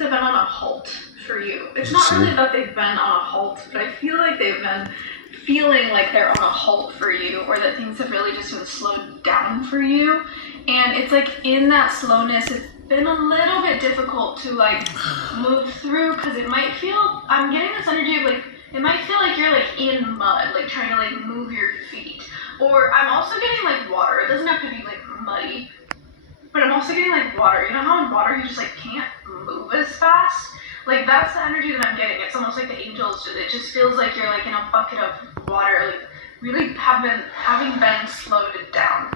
things have been on a halt for you. It's not really that they've been on a halt, but I feel like they've been feeling like they're on a halt for you, or that things have really just been slowed down for you. And it's like in that slowness, it's been a little bit difficult to like move through, because it might feel, I'm getting this energy of like, it might feel like you're like in mud, like trying to like move your feet. Or I'm also getting like water. It doesn't have to be like muddy, but I'm also getting like water. You know how in water you just like can't move as fast? Like that's the energy that I'm getting. It's almost like the angels. It just feels like you're like in a bucket of water, like really having been slowed down.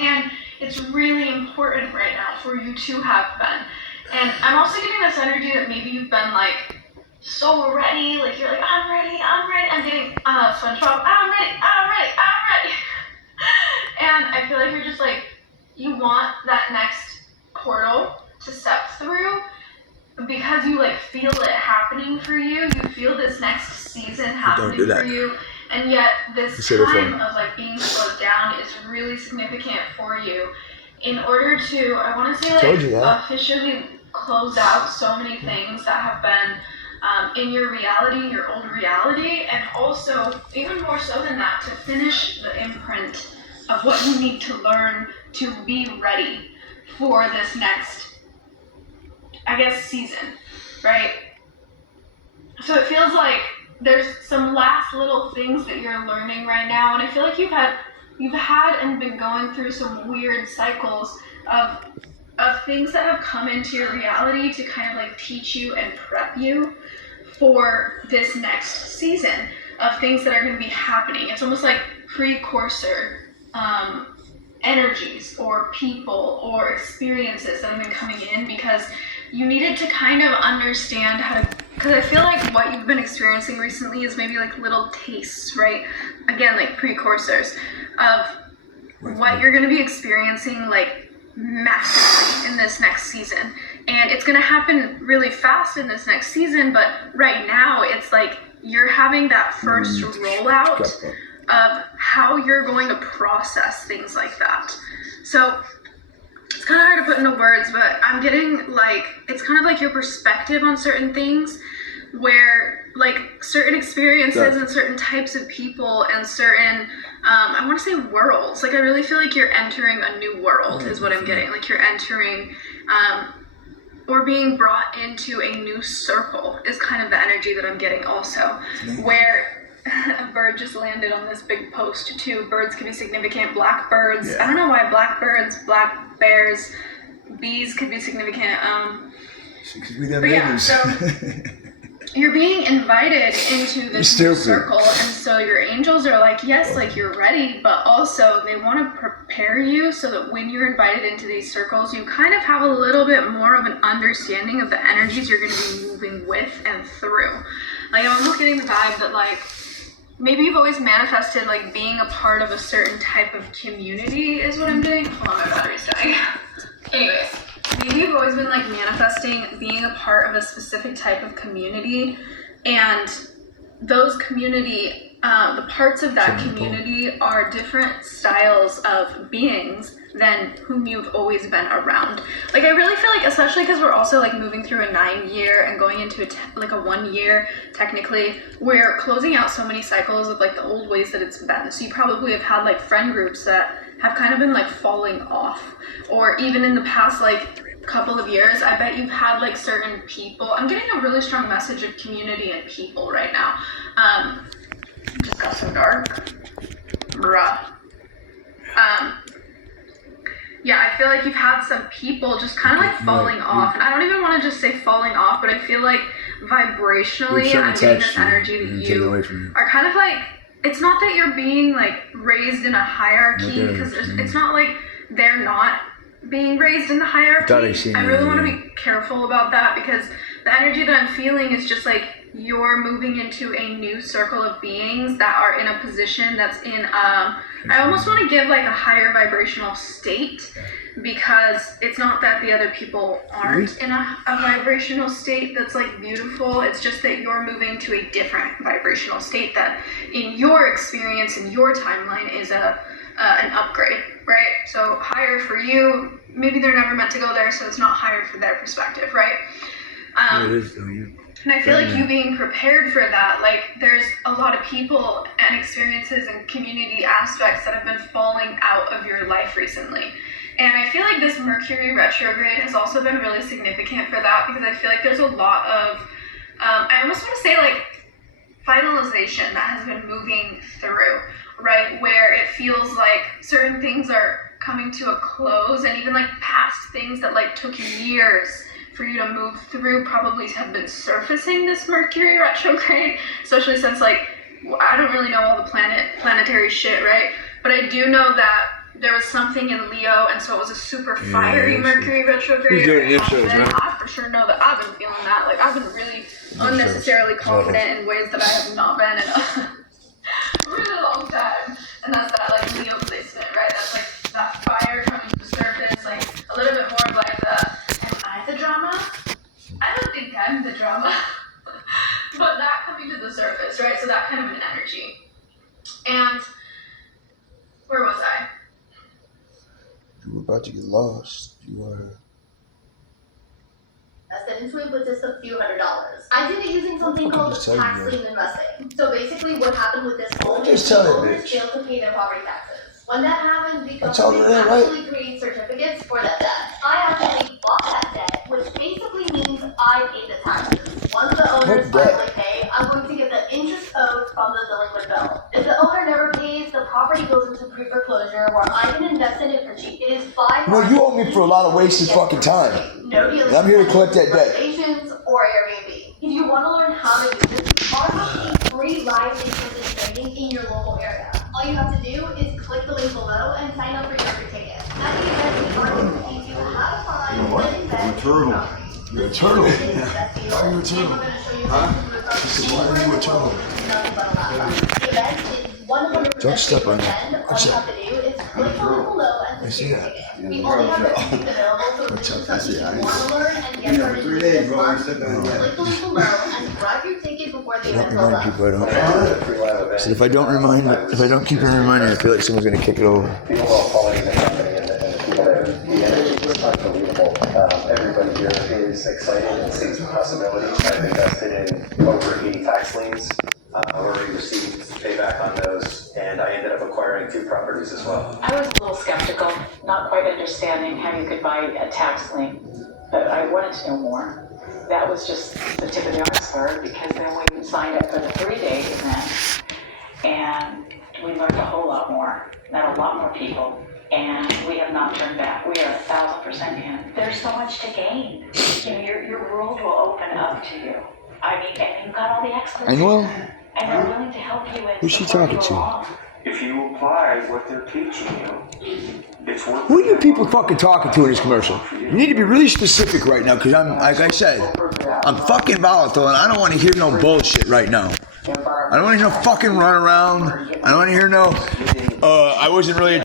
And it's really important right now for you to have been. And I'm also getting this energy that maybe you've been like so ready, like you're like, I'm ready. I'm getting SpongeBob, I'm ready. And I feel like you're just like, you want that next portal to step through, because you like feel it happening for you. You feel this next season happening for you. And yet this time of like being slowed down is really significant for you in order to, I want to say like officially close out so many things that have been in your reality, your old reality, and also even more so than that, to finish the imprint of what you need to learn to be ready for this next, I guess, season, right? So it feels like there's some last little things that you're learning right now, and I feel like you've had and been going through some weird cycles of things that have come into your reality to kind of like teach you and prep you for this next season of things that are going to be happening. It's almost like precursor energies or people or experiences that have been coming in, because you needed to kind of understand how to, because I feel like what you've been experiencing recently is maybe like little tastes, right? Again, like precursors of what you're going to be experiencing like massively in this next season. And it's going to happen really fast in this next season, but right now it's like you're having that first rollout of how you're going to process things like that. So it's kind of hard to put into words, but I'm getting like, it's kind of like your perspective on certain things, where like certain experiences and certain types of people and certain, I want to say worlds. Like I really feel like you're entering a new world is what I'm getting. Like you're entering, or being brought into a new circle is kind of the energy that I'm getting also, where a bird just landed on this big post too. Birds can be significant. Black birds. I don't know why black birds, black bears, bees could be significant. But yeah, so you're being invited into this new circle, and so your angels are like, yes, like you're ready, but also they want to prepare you so that when you're invited into these circles, you kind of have a little bit more of an understanding of the energies you're going to be moving with and through. Like I'm almost getting the vibe that like, maybe you've always manifested like being a part of a certain type of community is what I'm doing. Hold on, my battery's dying. Anyways, maybe you've always been like manifesting being a part of a specific type of community, and those community, the parts of that community are different styles of beings than whom you've always been around. Like I really feel like, especially because we're also like moving through a 9-year and going into like a 1 year, technically, we're closing out so many cycles of like the old ways that it's been. So you probably have had like friend groups that have kind of been like falling off, or even in the past like couple of years, I bet you've had like certain people. I'm getting a really strong message of community and people right now. Just got so dark. Bruh. Yeah, I feel like you've had some people just kind of like falling off. And I don't even want to just say falling off, but I feel like vibrationally, I'm getting this energy that you are kind of like, it's not that you're being like raised in a hierarchy, because it's not like they're not being raised in the hierarchy. I really want to be careful about that, because the energy that I'm feeling is just like you're moving into a new circle of beings that are in a position that's in I almost want to give like a higher vibrational state, because it's not that the other people aren't in a vibrational state that's like beautiful. It's just that you're moving to a different vibrational state that in your experience, in your timeline, is an upgrade, right? So higher for you, maybe they're never meant to go there, so it's not higher for their perspective, right? It is, though, yeah. And I feel like you being prepared for that, like there's a lot of people and experiences and community aspects that have been falling out of your life recently. And I feel like this Mercury retrograde has also been really significant for that, because I feel like there's a lot of, I almost want to say like finalization that has been moving through, right? Where it feels like certain things are coming to a close, and even like past things that like took years for you to move through probably have been surfacing this Mercury retrograde, especially since like I don't really know all the planetary shit, right? But I do know that there was something in Leo, and so it was a super fiery Mercury retrograde. I for sure know that I've been feeling that. Like I've been really unnecessarily confident in ways that I have not been in a really long time. And that's that like Leo placement, right? That's like that fire coming to the surface, like a little bit more of like the drama? I don't think I'm the drama. But that coming to the surface, right? So that kind of an energy. And where was I? You were about to get lost. You were. Invested into it with just a few $100s. I did it using something called tax lien investing. So basically what happened with this home is the owners failed to pay their property taxes. When that happened, the company actually created certificates for that debt. I actually bought that debt, which basically means I paid the taxes. Once the owners finally pay, I'm going to get the interest owed from the delinquent bill. If the owner never pays, the property goes into pre-foreclosure, where I can invest in it for cheap. It is by far. You owe me for a lot of wasted fucking time. No dealing. I'm here to collect that debt. Or Airbnb. If you want to learn how to do this, our have a free live in-person training in your local area. All you have to do is click the link below and sign up for your free ticket. At the event, we are going to teach you how to find and invest in properties. You're a turtle. Why are you a turtle? Huh? Why are you a turtle? The event is 100% Don't step on that. All you have to do is click the link below and secure your ticket. We only have this seat available, so if this is something you want to learn and get started with this month, click the link below and grab your ticket before the event goes up. People I don't. So if I don't keep them reminding, I feel like someone's gonna kick it over. People are following the company and the energy is unbelievable. Everybody here is excited and sees the possibilities. I've invested in over 80 tax liens. I've already received payback on those, and I ended up acquiring 2 properties as well. I was a little skeptical, not quite understanding how you could buy a tax lien, but I wanted to know more. That was just the tip of the iceberg, because then we signed up for the 3-day event, and we learned a whole lot more, met a lot more people, and we have not turned back. We are 1,000% in. There's so much to gain. You know, your world will open up to you. I mean, and you've got all the experts. And they're willing to help you. Who's she talking to? If you apply what they're teaching you, it's worth. Who are you people fucking talking to in this commercial? You need to be really specific right now, because I'm, like I said, I'm fucking volatile, and I don't want to hear no bullshit right now. I don't want to hear no fucking run around. I don't want to hear no, I wasn't really